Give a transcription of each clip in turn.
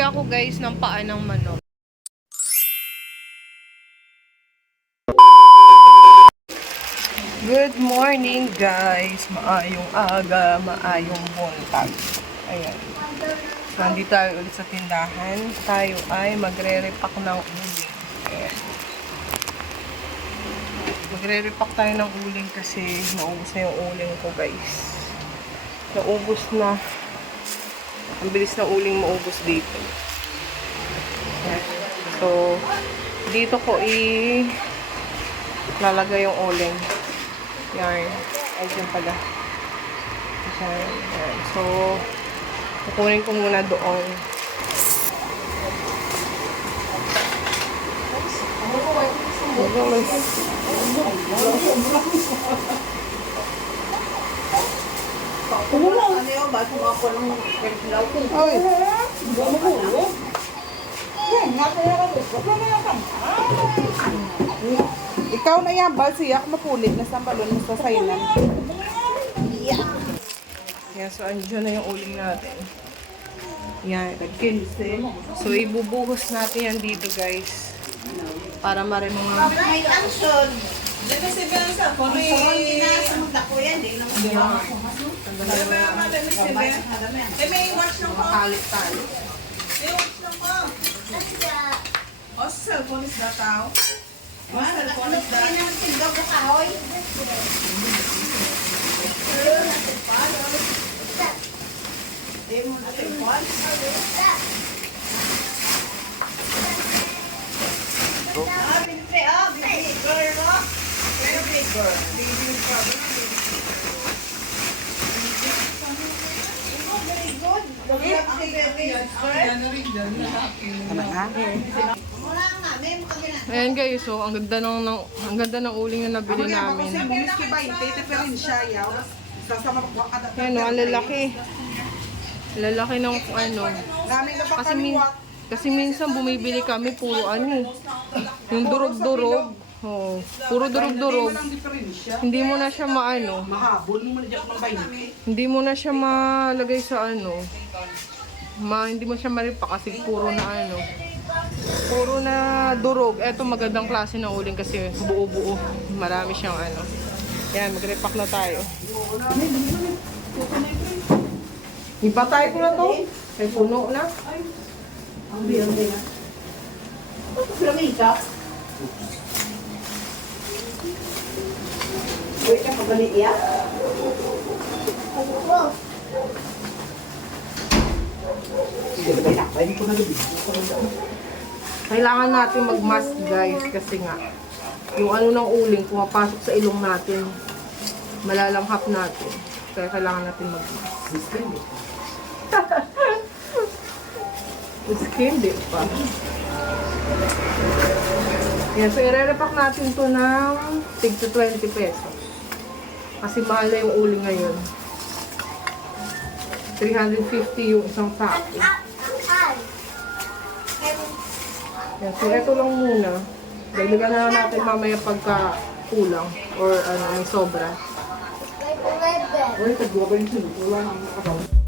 Bumili ako guys ng paa ng manok. Good morning guys. Maayong aga, maayong buntag. Ayan. So, nandito tayo ulit sa tindahan. Tayo ay magre-repack ng uling. Ayan. Magre-repack tayo ng uling kasi naubos na yung uling ko guys. Naubos na. Ang bilis ng uling maubos dito. Ayan. So, dito ko lalagay yung uling. Yan. Ay, dyan pala. Yan. So, kukunin ko muna doon. Ikaw na yan, bal siya mapunit na sa balon mo sa sainan. Yan, so andyan na yung uling natin. Yan. So, ibubuhos natin yan dito, guys. Para marimong... Ay, Anson! Dito si Benza, kung may... Dako yan, di naman siya. Dami si Benza. May watch ng ko. Palit-palit. May watch ng ko. O, sa cellphone is that tao? Sa cellphone is that? Ano yung tinggaw ka kahoy? Ayaw mo na cellphone? Baby girl, no? Pero big girl. Baby girl. Very good. Ano nga? Ayan guys, so ang ganda ng uling na nabili namin. Bumiski ba yung tete pero yun siya yaw. Sasama ko ka dati. Ayan, ang lalaki. Lalaki ng ano. Namin na ba Kasi minsan bumibili kami puro ano. Yung durog-durog. Oh, puro durog-durog. Hindi mo na siya maano. mahabol mo man diyan ng 20. Hindi mo na siya malagay sa ano. Hindi mo siya maripa kasi puro na ano. Puro na durog. Eto magandang klase ng uling kasi buo-buo. Marami siyang ano. Yan, mag-repack na tayo. Ipatay ko na to. May puno na. Ang biyang din. Ito flamingo. Wait ka pabalik ya? Kailangan natin mag-mask guys kasi nga yung ano ng uling pumapasok sa ilong natin. Malalanghap natin. Kaya kailangan natin mag-mask. Skin di pa. Yan, so i-repack natin to ng tig to 20 pesos. Kasi mahal na yung uling ngayon. 350 yung isang pack. Yan, so ito lang muna. Dagdagan na natin mamaya pagka kulang or ano, may sobra. Oy, tagwa ba yung sunod? Wala nang nakataon.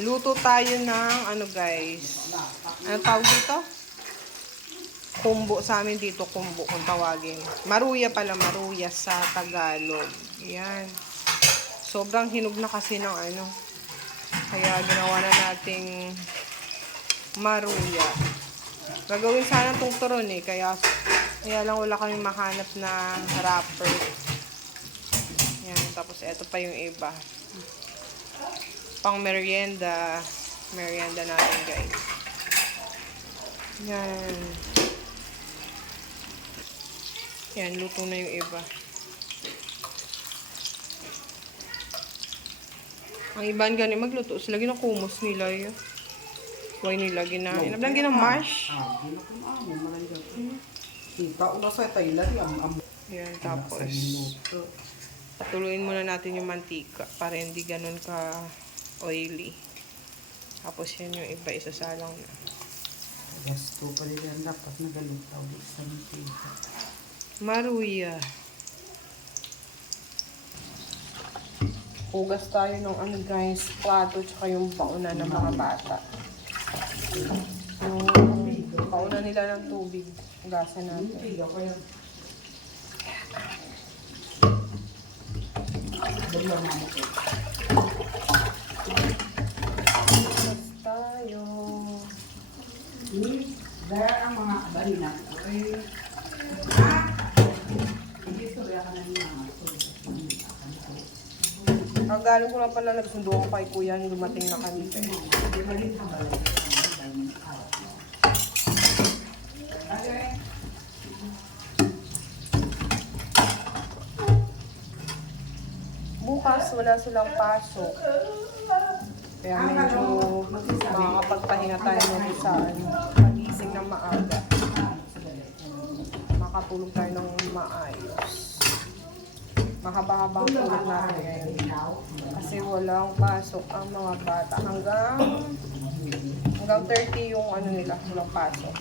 Luto tayo ng ano guys. Ano tawag dito? Kumbo sa amin dito, kumbo kung tawagin. Maruya pala, maruya sa Tagalog. Yan. Sobrang hinog na kasi ng ano. Kaya ginawa na nating maruya. Gagawin sana itong turon eh. Kaya lang wala kami mahanap na wrapper. Yan. Tapos eto pa yung iba. Pang merienda. Merienda natin guys. Yan. Yan. Luto na yung iba. Ang iban gani magluto. Sila ginakumos nila yun. Huwag nila ginain. Nablang ginamash. Kita ko na sa Thailand. Yan, tapos patuloyin muna natin yung mantika para hindi ganun ka oily. Tapos yan yung iba, isasalang na. Gasto pa rin yan. Dapat nagalutaw sa mantika. Maruya. Hugas tayo ng ano guys, plato tsaka yung bauna ng mga bata. Yung bauna nila ng tubig. Hugasan natin. Hugas tayo. Dahil ang mga balina. Kagaling ko lang pala, nagsundo ako kay kuya, dumating na kami. Bukas, wala silang pasok. Kaya medyo makakapagpahinga tayo nito sa pagising ng maaga. Makatulog tayo ng maayos. Mahaba-habang tulog natin. Kasi walang pasok ang mga bata. Hanggang 30 yung ano nila, walang pasok.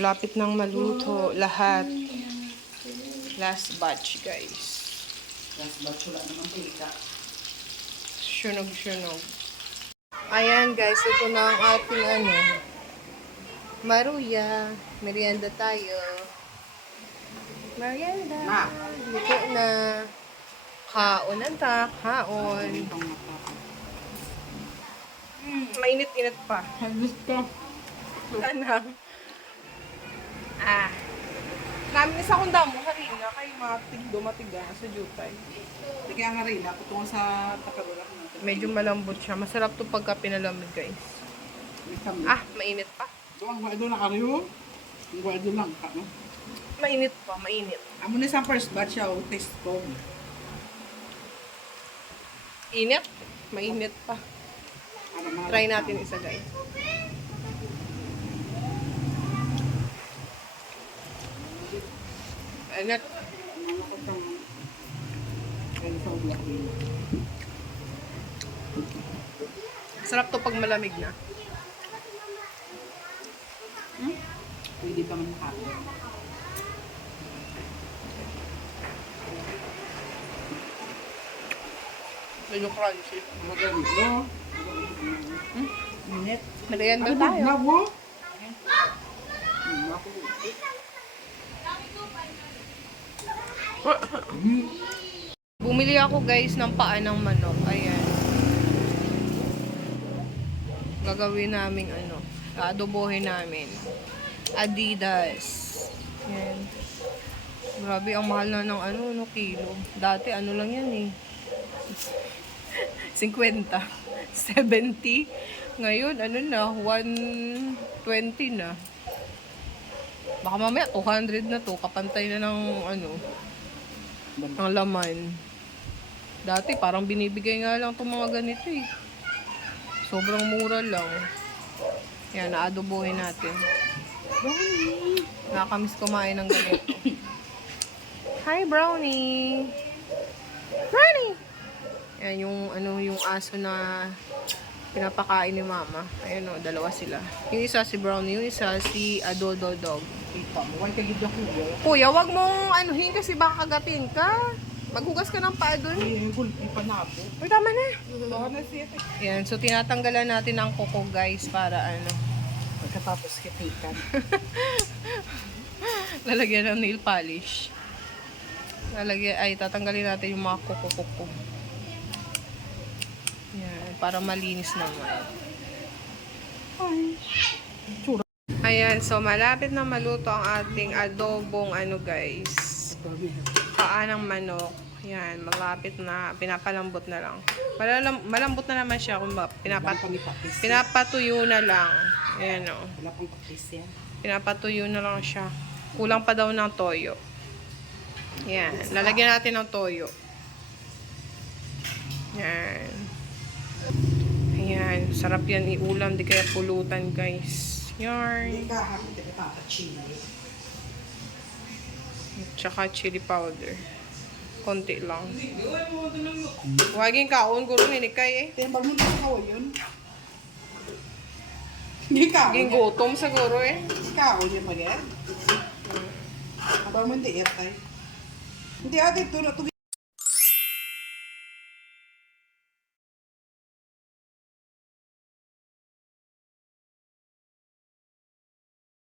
Malapit nang maluto lahat. Last batch, guys. Sunog-sunog. Ayan, guys. Ito na ang ating ano. Maruya. Merienda tayo. Merienda. Luto na. Kaon na ta. Kaon. Mainit-init pa. Anang. Namin isa kong damo, harina, kayo matiga sa jutay. Hindi kaya nga rin, putungan sa takarula. Medyo malambot siya. Masarap to pagka pinalamig, guys. Mainit pa. Doon na kariyo. Doon lang. Mainit pa, mainit. Amo na sa first batch siya, taste ko. Init? Mainit pa. Try natin isa, guys. Init. Sarap to pag malamig na. Pwede pa man makapit. Medyo crunchy. Maganda. Minute. Merienda tayo. Nabo? Bumili ako guys ng paa ng manok. Ayan. Gagawin namin ano. Adobohin namin. Adidas. Ayan. Grabe, ang mahal na ng ano, kilo. Dati ano lang yan eh. 50. 70. Ngayon, ano na, 120 na. Baka mamaya 200 na to. Kapantay na ng ano. ang laman. Dati parang binibigay nga lang itong mga ganito eh. Sobrang mura lang. Yan, naadobohin natin. Nakakamiss kumain ng ganito. Hi, Brownie! Brownie! Yan, yung aso na pinapakain ni Mama. Ayun o, dalawa sila. Yung isa si Brownie, yung isa si Adodo Dog. Ito, huwag ka gid ako. Kuya, wag mong anuhin kasi baka kagatin ka. Maghugas ka ng paa dun. Ay, gulpi pa na ako. Uy, tama na. Baka na siya. Yan, so tinatanggalan natin ang kuko guys para ano. Pagkatapos kitikan. Lalagyan ng nail polish. Tatanggalin natin yung mga kuko-kuko. Yan, para malinis naman. Ay. Tsura. Ayan, so malapit na maluto ang ating adobong ano guys. Paa ng manok. Yan, malapit na. Pinapalambot na lang. Malambot na naman siya kung pinapatuyo na lang. Ayan o. Wala pang papis yan. Pinapatuyo na lang siya. Kulang pa daw ng toyo. Yan. Lalagyan natin ng toyo. Yan. Ayan. Sarap yan iulam. Di kaya pulutan guys. Yarn. Tsaka chili powder. Konti lang. Huwagin kaon. Guro ninikay eh. Tembal mo na ako yun. Hindi ka. Huwagin gutom siguro eh. Ikaw niya pa yan. Abang mo hindi etay. Hindi ate, ito na ito